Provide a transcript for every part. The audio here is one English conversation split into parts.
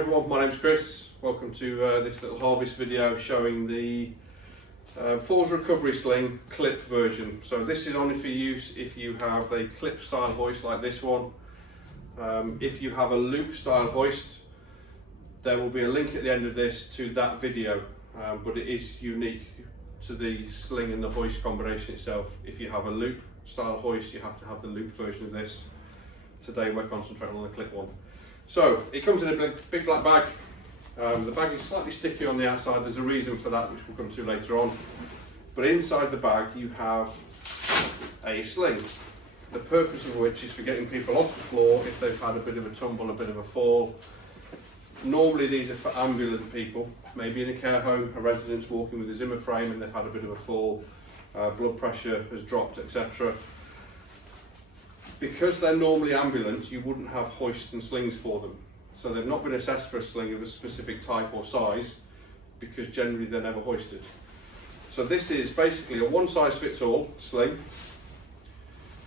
everyone, my name's Chris. Welcome to this little harvest video showing the Falls Recovery Sling clip version. So this is only for use if you have a clip style hoist like this one. If you have a loop style hoist, there will be a link at the end of this to that video, but it is unique to the sling and the hoist combination itself. If you have a loop style hoist, you have to have the loop version of this. Today we're concentrating on the clip one. So it comes in a big black bag. The bag is slightly sticky on the outside. There's a reason for that, which we'll come to later on. But inside the bag you have a sling, the purpose of which is for getting people off the floor if they've had a bit of a tumble, a bit of a fall. Normally these are for ambulant people, maybe in a care home, a resident's walking with a Zimmer frame and they've had a bit of a fall, blood pressure has dropped, etc. Because they're normally ambulance, you wouldn't have hoists and slings for them. So they've not been assessed for a sling of a specific type or size, because generally they're never hoisted. So this is basically a one size fits all sling.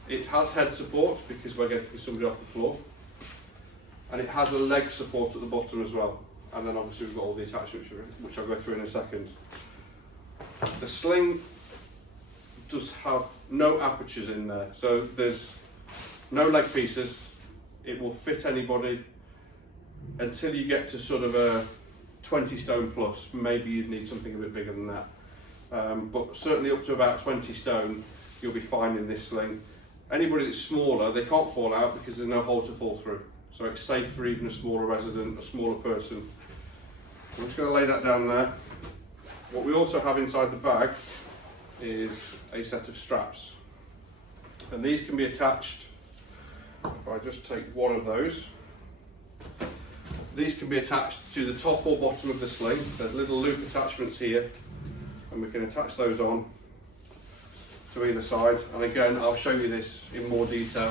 It has head support because we're getting somebody off the floor. And it has a leg support at the bottom as well. And then obviously we've got all the attachments which I'll go through in a second. The sling does have no apertures in there. So there's no leg pieces. It will fit anybody until you get to sort of a 20 stone plus. Maybe you'd need something a bit bigger than that. But certainly up to about 20 stone, you'll be fine in this sling. Anybody that's smaller, they can't fall out because there's no hole to fall through. So it's safe for even a smaller resident, a smaller person. I'm just going to lay that down there. What we also have inside the bag is a set of straps. And these can be attached, if I just take one of those. These can be attached to the top or bottom of the sling. There's little loop attachments here, and we can attach those on to either side. And again, I'll show you this in more detail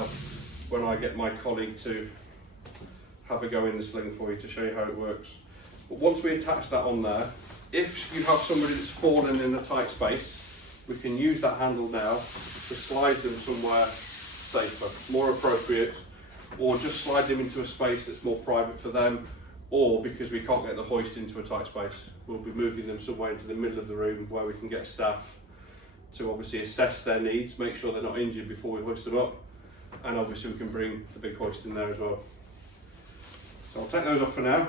when I get my colleague to have a go in the sling for you to show you how it works. But once we attach that on there, if you have somebody that's fallen in a tight space, we can use that handle now to slide them somewhere safer, more appropriate, or just slide them into a space that's more private for them, or because we can't get the hoist into a tight space, we'll be moving them somewhere into the middle of the room where we can get staff to obviously assess their needs, make sure they're not injured before we hoist them up, and obviously we can bring the big hoist in there as well. So I'll take those off for now.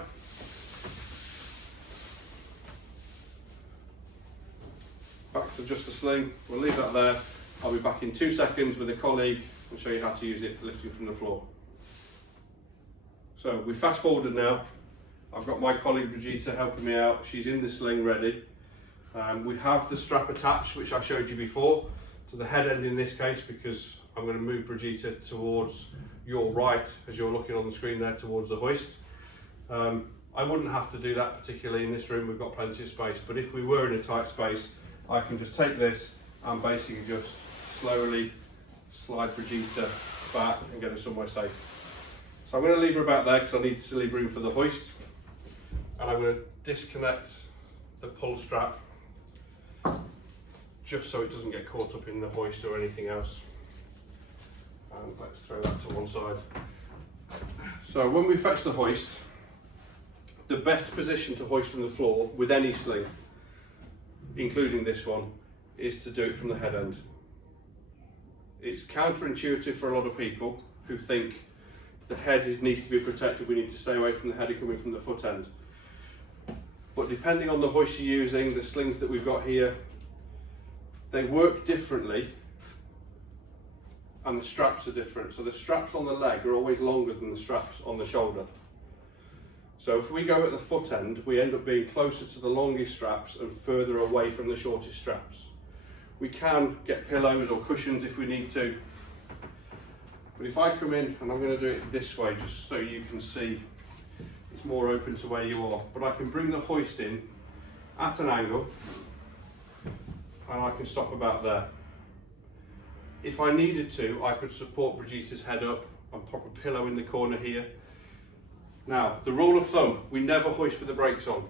Back to just the sling, we'll leave that there. I'll be back in 2 seconds with a colleague and show you how to use it lifting from the floor. So we fast forwarded now. I've got my colleague Brigitte helping me out. She's in the sling ready. We have the strap attached, which I showed you before, to the head end in this case, because I'm going to move Brigitte towards your right as you're looking on the screen there towards the hoist. I wouldn't have to do that particularly in this room, we've got plenty of space, but if we were in a tight space, I can just take this and basically just slowly slide Brigitte back and get her somewhere safe. So I'm going to leave her about there because I need to leave room for the hoist, and I'm going to disconnect the pull strap just so it doesn't get caught up in the hoist or anything else. And let's throw that to one side. So when we fetch the hoist, the best position to hoist from the floor with any sling, including this one, is to do it from the head end. It's counterintuitive for a lot of people who think the head needs to be protected, we need to stay away from the header coming from the foot end. But depending on the hoist you're using, the slings that we've got here, they work differently and the straps are different. So the straps on the leg are always longer than the straps on the shoulder. So if we go at the foot end, we end up being closer to the longest straps and further away from the shortest straps. We can get pillows or cushions if we need to. But if I come in, and I'm going to do it this way just so you can see it's more open to where you are, but I can bring the hoist in at an angle and I can stop about there. If I needed to, I could support Brigitte's head up and pop a pillow in the corner here. Now, the rule of thumb, we never hoist with the brakes on.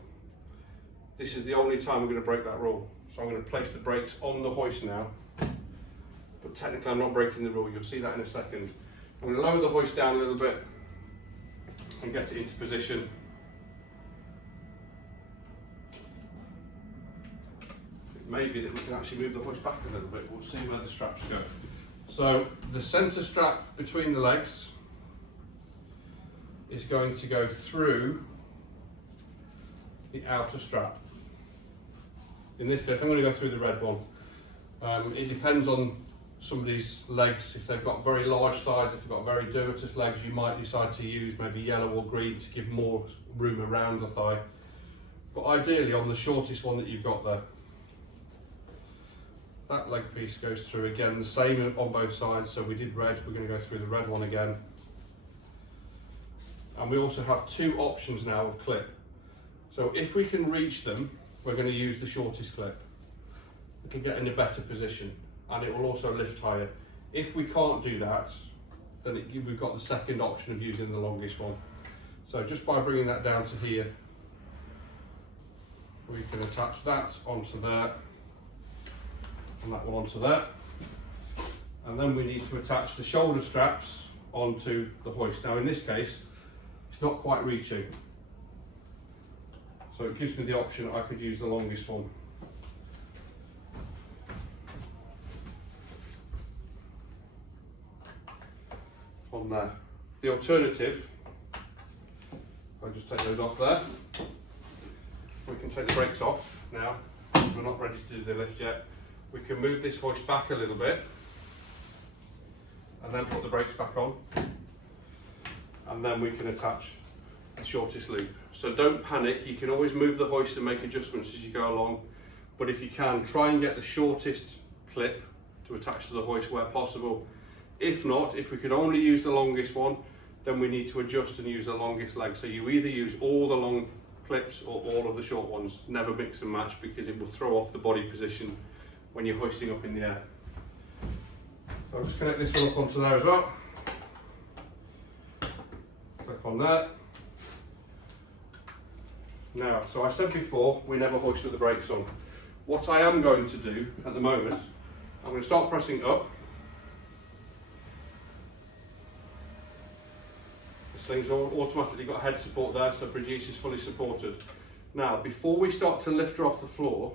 This is the only time we're going to break that rule. So I'm going to place the brakes on the hoist now, but technically I'm not breaking the rule, you'll see that in a second. I'm going to lower the hoist down a little bit and get it into position. maybe that we can actually move the hoist back a little bit. We'll see where the straps go. So the centre strap between the legs is going to go through the outer strap. In this case, I'm going to go through the red one. It depends on somebody's legs. If they've got very large thighs, if they've got very dermatous legs, you might decide to use maybe yellow or green to give more room around the thigh. But ideally on the shortest one that you've got there, that leg piece goes through again, the same on both sides. So we did red, we're going to go through the red one again. And we also have two options now of clip. So if we can reach them, we're going to use the shortest clip. It'll get in a better position and it will also lift higher. If we can't do that, then we've got the second option of using the longest one. So just by bringing that down to here, we can attach that onto there and that one onto there. And then we need to attach the shoulder straps onto the hoist. Now in this case, it's not quite reaching. So it gives me the option I could use the longest one. On there. The alternative, I'll just take those off there. We can take the brakes off now. We're not ready to do the lift yet. We can move this hoist back a little bit and then put the brakes back on. And then we can attach the shortest loop. So don't panic, you can always move the hoist and make adjustments as you go along, but if you can, try and get the shortest clip to attach to the hoist where possible. If not, if we could only use the longest one, then we need to adjust and use the longest leg. So you either use all the long clips or all of the short ones. Never mix and match because it will throw off the body position when you're hoisting up in the air. So I'll just connect this one up onto there as well. Click on there. Now, so I said before, we never hoist with the brakes on. What I am going to do at the moment, I'm going to start pressing up. The sling's automatically got head support there, so Brigitte is fully supported. Now, before we start to lift her off the floor,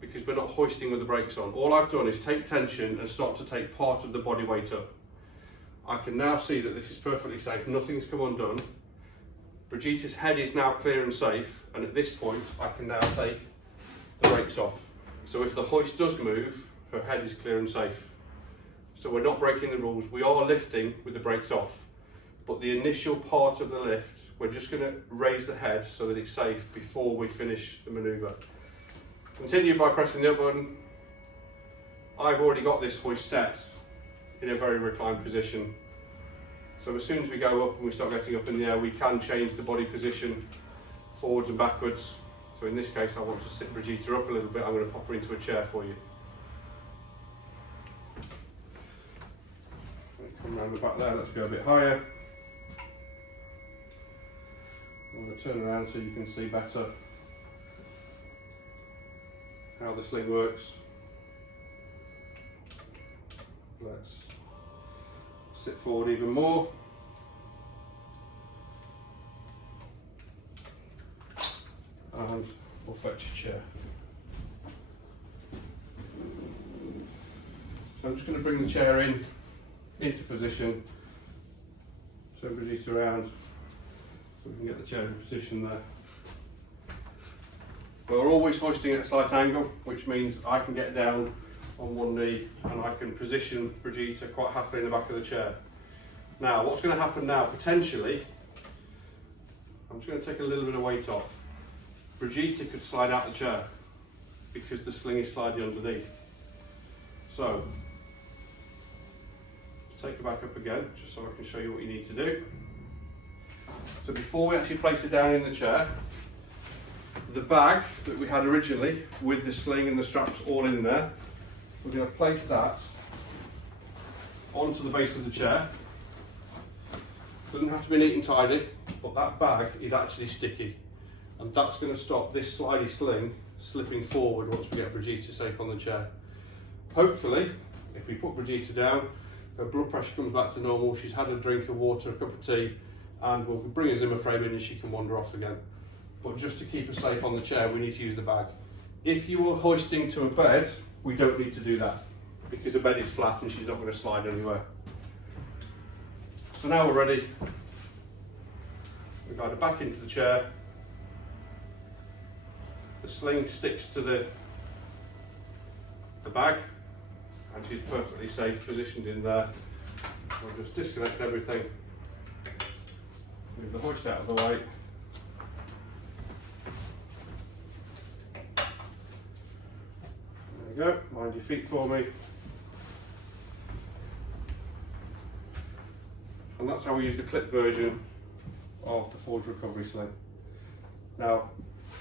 because we're not hoisting with the brakes on, all I've done is take tension and start to take part of the body weight up. I can now see that this is perfectly safe, nothing's come undone. Brigitte's head is now clear and safe, and at this point I can now take the brakes off. So if the hoist does move, her head is clear and safe. So we're not breaking the rules, we are lifting with the brakes off. But the initial part of the lift, we're just going to raise the head so that it's safe before we finish the manoeuvre. Continue by pressing the up button. I've already got this hoist set in a very reclined position. So as soon as we go up and we start getting up in the air, we can change the body position forwards and backwards. So in this case, I want to sit Brigitte up a little bit. I'm going to pop her into a chair for you. Come around the back there, let's go a bit higher. I'm going to turn around so you can see better how the sling works. Let's sit forward even more. And we'll fetch a chair. So I'm just going to bring the chair into position, turn Brigitte around so we can get the chair in position there. We're always hoisting at a slight angle, which means I can get down on one knee and I can position Brigitte quite happily in the back of the chair. Now, what's going to happen now, potentially, I'm just going to take a little bit of weight off. Brigitte could slide out the chair because the sling is sliding underneath. So, take her back up again, just so I can show you what you need to do. So before we actually place her down in the chair, the bag that we had originally with the sling and the straps all in there, we're going to place that onto the base of the chair. Doesn't have to be neat and tidy, but that bag is actually sticky, and that's going to stop this slidey sling slipping forward once we get Brigitte safe on the chair. Hopefully, if we put Brigitte down, her blood pressure comes back to normal, she's had a drink of water, a cup of tea, and we'll bring her Zimmer frame in and she can wander off again. But just to keep her safe on the chair, we need to use the bag. If you were hoisting to a bed, we don't need to do that because the bed is flat and she's not going to slide anywhere. So now we're ready. We guide her back into the chair. The sling sticks to the bag and she's perfectly safe positioned in there. We'll just disconnect everything, move the hoist out of the way. There you go, mind your feet for me. And that's how we use the clip version of the Falls Recovery Sling. Now,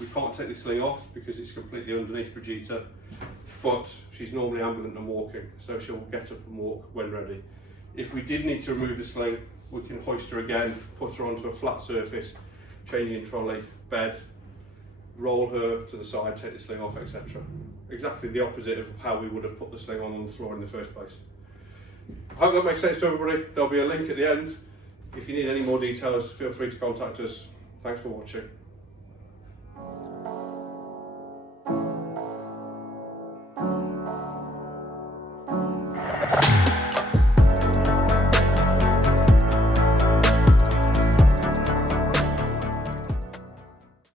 we can't take the sling off because it's completely underneath Brigitte, but she's normally ambulant and walking, so she'll get up and walk when ready. If we did need to remove the sling, we can hoist her again, put her onto a flat surface, changing trolley, bed, roll her to the side, take the sling off, etc. Exactly the opposite of how we would have put the sling on the floor in the first place. I hope that makes sense to everybody. There'll be a link at the end. If you need any more details, feel free to contact us. Thanks for watching.